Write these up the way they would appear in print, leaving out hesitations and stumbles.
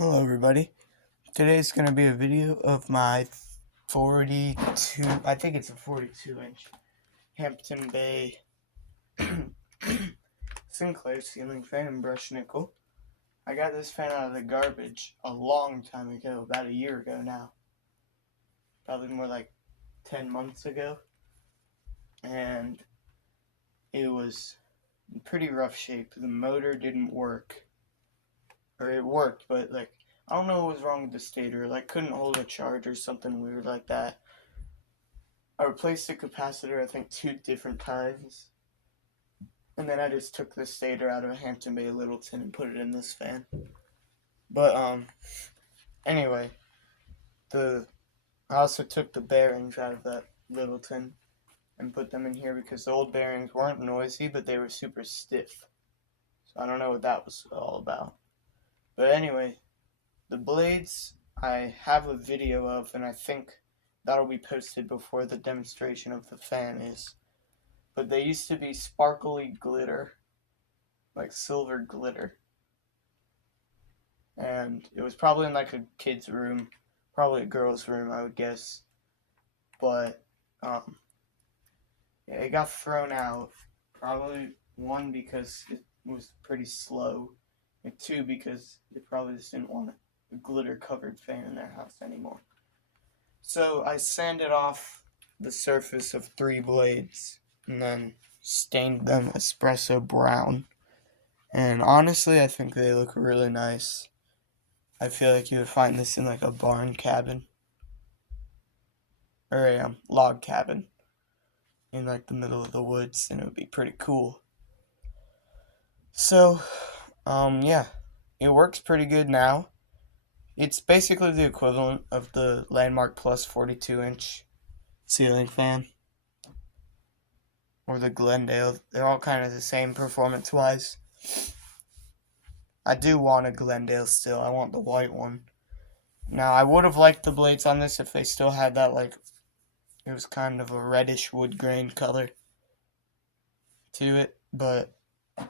Hello everybody. Today's going to be a video of my 42, I think it's a 42-inch Hampton Bay Sinclair ceiling fan and brush nickel. I got this fan out of the garbage a long time ago, about a year ago now. Probably more like 10 months ago. And it was in pretty rough shape. The motor didn't work. Or it worked, but I don't know what was wrong with the stator. Couldn't hold a charge or something weird like that. I replaced the capacitor, I think, 2 different times. And then I just took the stator out of a Hampton Bay Littleton and put it in this fan. But, anyway. I also took the bearings out of that Littleton and put them in here because the old bearings weren't noisy, but they were super stiff. So I don't know what that was all about. But anyway, the blades I have a video of, and I think that'll be posted before the demonstration of the fan is. But they used to be sparkly glitter, like silver glitter. And it was probably in like a kid's room, probably a girl's room, I would guess. But, yeah, it got thrown out. Probably 1, because it was pretty slow, and 2, because they probably just didn't want a glitter-covered fan in their house anymore. So I sanded off the surface of 3 blades and then stained them espresso brown. And honestly, I think they look really nice. I feel like you would find this in like a barn cabin or a log cabin in like the middle of the woods, and it would be pretty cool. So, yeah, it works pretty good now. It's basically the equivalent of the Landmark Plus 42-inch ceiling fan or the Glendale. They're all kind of the same performance-wise. I do want a Glendale still. I want the white one. Now, I would have liked the blades on this if they still had that, it was kind of a reddish wood grain color to it, but I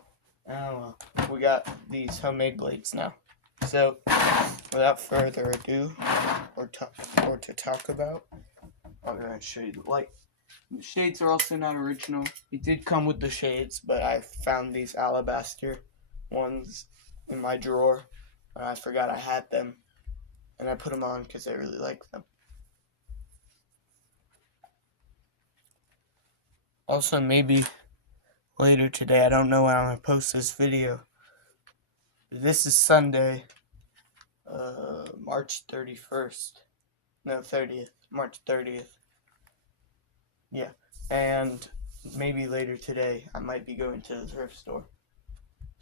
don't know. We got these homemade blades now. So, without further ado, or to talk about, I'm going to show you the light. The shades are also not original. It did come with the shades, but I found these alabaster ones in my drawer. I forgot I had them, and I put them on because I really like them. Also, maybe later today, I don't know when I'm going to post this video. This is Sunday, March 31st. No, 30th. March 30th. Yeah. And maybe later today, I might be going to the thrift store.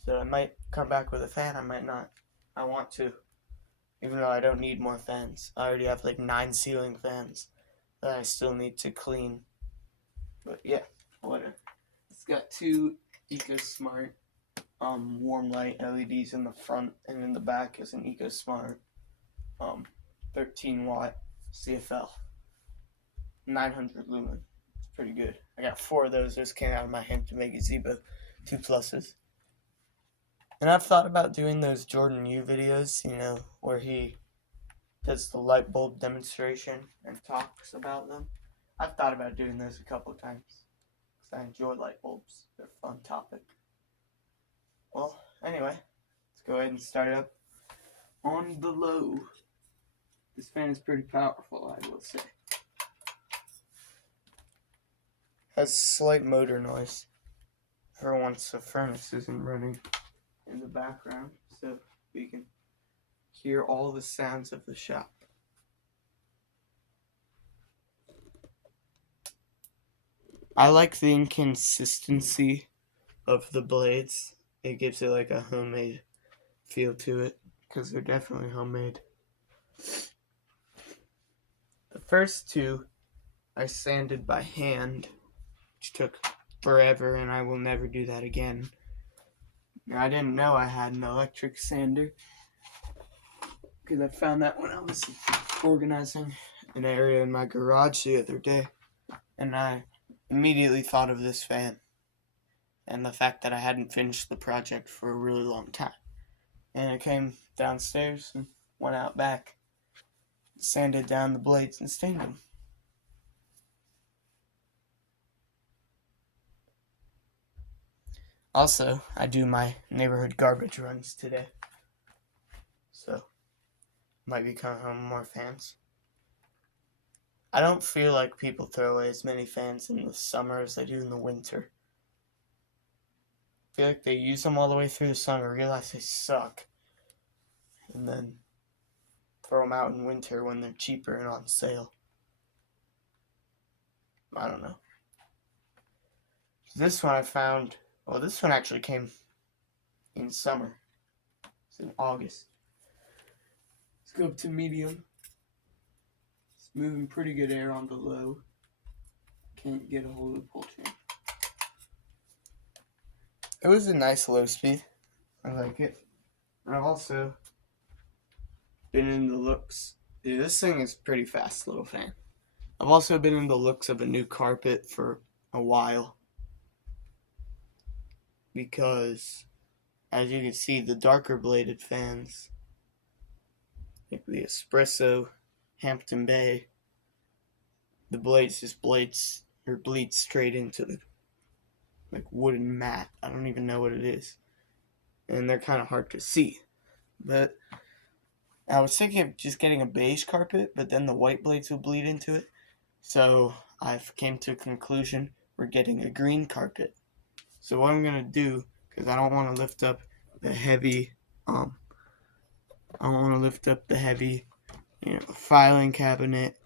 So I might come back with a fan, I might not. I want to. Even though I don't need more fans. I already have 9 ceiling fans that I still need to clean. But yeah, whatever. It's got 2 EcoSmart warm light LEDs in the front, and in the back is an EcoSmart 13 watt CFL 900 lumen. It's pretty good. I got 4 of those. Those came out of my Hampton Bay gazebo, 2 pluses. And I've thought about doing those Jordan U videos, where he does the light bulb demonstration and talks about them. I've thought about doing those a couple of times because I enjoy light bulbs. They're a fun topic. Well, anyway, let's go ahead and start it up on the low. This fan is pretty powerful, I will say. Has slight motor noise for once the furnace isn't running in the background, so we can hear all the sounds of the shop. I like the inconsistency of the blades. It gives it like a homemade feel to it, because they're definitely homemade. The first 2 I sanded by hand, which took forever, and I will never do that again. Now, I didn't know I had an electric sander, because I found that when I was organizing an area in my garage the other day, and I immediately thought of this fan and the fact that I hadn't finished the project for a really long time. And I came downstairs and went out back, sanded down the blades, and stained them. Also, I do my neighborhood garbage runs today, so might be coming home more fans. I don't feel like people throw away as many fans in the summer as they do in the winter. I feel like they use them all the way through the summer, realize they suck, and then throw them out in winter when they're cheaper and on sale. I don't know. This one I found, well, this one actually came in summer. It's in August. Let's go up to medium. It's moving pretty good air on the low. Can't get a hold of the pull chain. It was a nice low speed. I like it. And I've also been in the looks. Dude, this thing is pretty fast, little fan. I've also been in the looks of a new carpet for a while. Because, as you can see, the darker bladed fans, like the espresso, Hampton Bay, the blades just bleed straight into the wooden mat. I don't even know what it is. And they're kind of hard to see. But I was thinking of just getting a beige carpet, but then the white blades will bleed into it. So I've came to a conclusion, we're getting a green carpet. So what I'm going to do, because I don't want to lift up the heavy, filing cabinet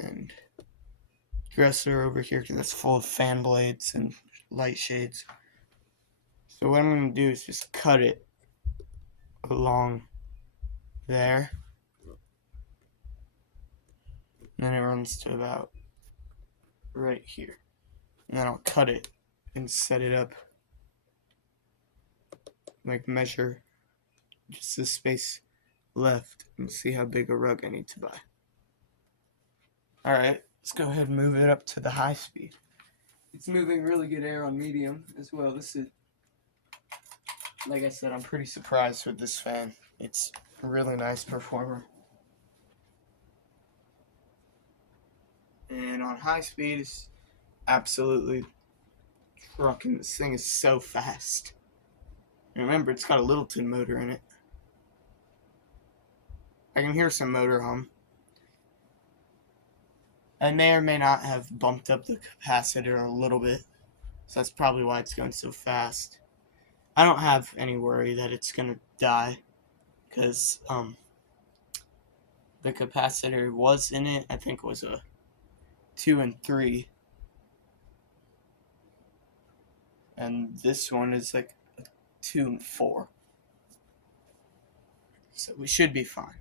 and dresser over here, because that's full of fan blades and light shades. So what I'm going to do is just cut it along there. And then it runs to about right here. And then I'll cut it and set it up. Measure just the space left and see how big a rug I need to buy. Alright, let's go ahead and move it up to the high speed. It's moving really good air on medium as well. This is, like I said, I'm pretty surprised with this fan. It's a really nice performer. And on high speed, it's absolutely trucking. This thing is so fast. And remember, it's got a Littleton motor in it. I can hear some motor hum. I may or may not have bumped up the capacitor a little bit. So that's probably why it's going so fast. I don't have any worry that it's going to die. Because the capacitor was in it. I think it was a 2 and 3. And this one is like a 2 and 4. So we should be fine.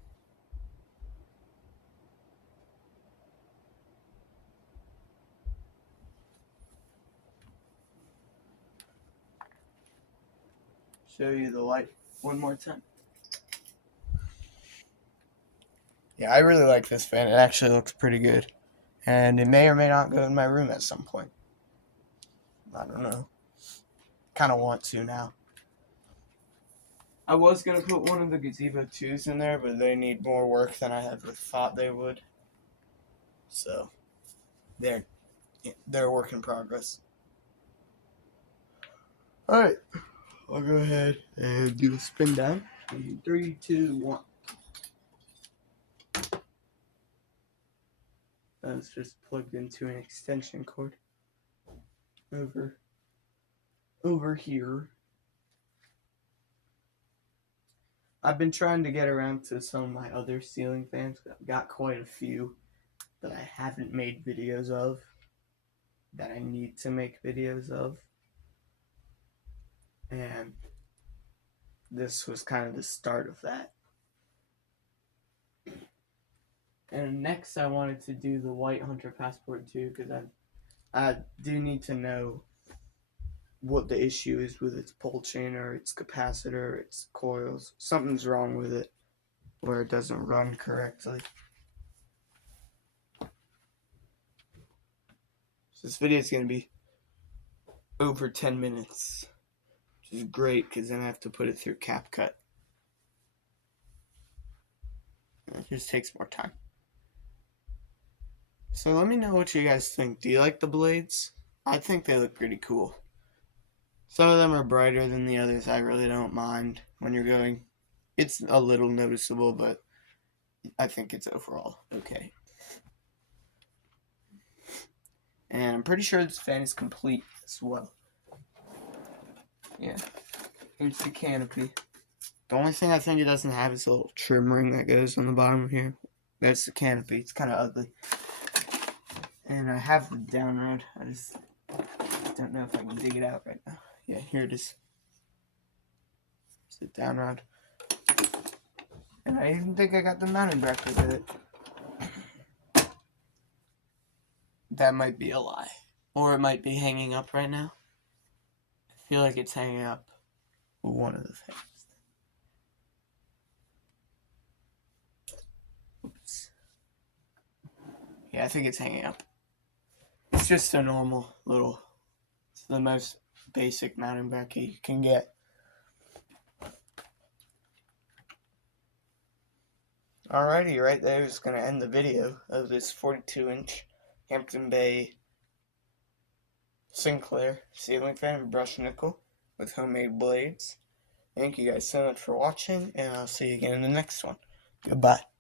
Show you the light one more time. Yeah, I really like this fan. It actually looks pretty good. And it may or may not go in my room at some point. I don't know. Kind of want to now. I was going to put one of the Gazebo 2s in there, but they need more work than I had thought they would. So, they're a work in progress. Alright, I'll go ahead and do a spin down. 3, 2, 1. That's just plugged into an extension cord over here. I've been trying to get around to some of my other ceiling fans. I've got quite a few that I haven't made videos of, that I need to make videos of. And this was kind of the start of that. And next I wanted to do the White Hunter Passport 2, because I do need to know what the issue is with its pull chain or its capacitor, its coils. Something's wrong with it where it doesn't run correctly. So this video is going to be over 10 minutes, which is great because then I have to put it through CapCut. Just takes more time. So let me know what you guys think. Do you like the blades? I think they look pretty cool. Some of them are brighter than the others. I really don't mind when you're going. It's a little noticeable, but I think it's overall okay. And I'm pretty sure this fan is complete as well. Yeah. Here's the canopy. The only thing I think it doesn't have is a little trim ring that goes on the bottom here. That's the canopy. It's kind of ugly. And I have the down rod. I just don't know if I can dig it out right now. Yeah, here it is. It's the down rod. And I even think I got the mounting bracket with it. That might be a lie. Or it might be hanging up right now. I feel like it's hanging up with one of the things. Oops. Yeah, I think it's hanging up. It's just a normal little, it's the most basic mounting bracket you can get. Alrighty, right there is going to end the video of this 42-inch Hampton Bay Sinclair ceiling fan and brush nickel with homemade blades. Thank you guys so much for watching, and I'll see you again in the next one. Goodbye.